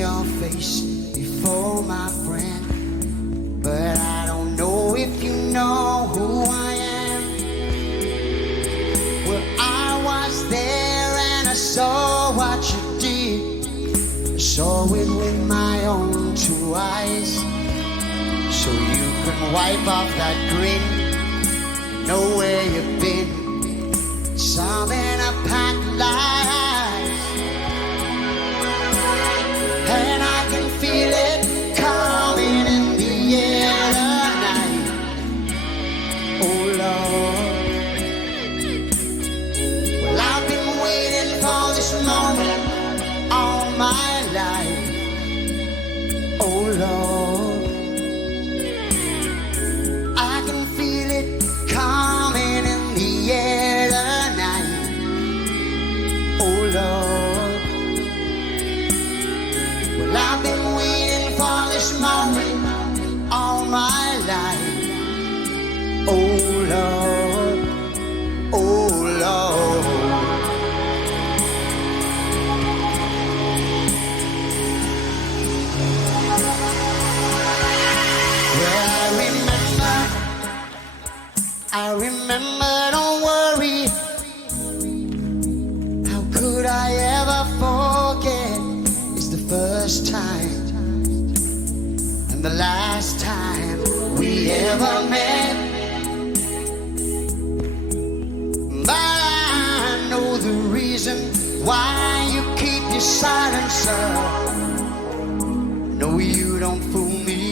your face before, my friend, but I don't know if you know who I am. Well, I was there and I saw what you did. I saw it with my own two eyes. So you can wipe off that grin, know where you've been. Something a packed lies, and I can feel it coming in the air tonight. Oh Lord, well I've been waiting for this moment all my life. Oh Lord, I can feel it coming in the air tonight. Oh Lord, well I've been waiting for this moment all my life. Oh Lord, oh Lord. Well, I remember, don't worry. How could I ever forget? It's the first time and the last time we ever met. But I know the reason why you keep your silence, sir. No, you don't fool me,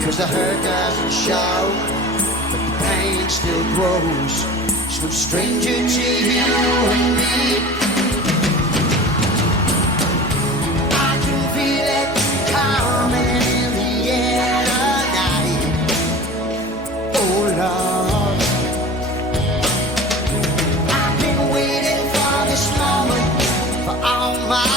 'cause the hurt doesn't show, but the pain still grows. It's no stranger to you and me. I can feel it coming in the air tonight. Oh Lord, I've been waiting for this moment for all my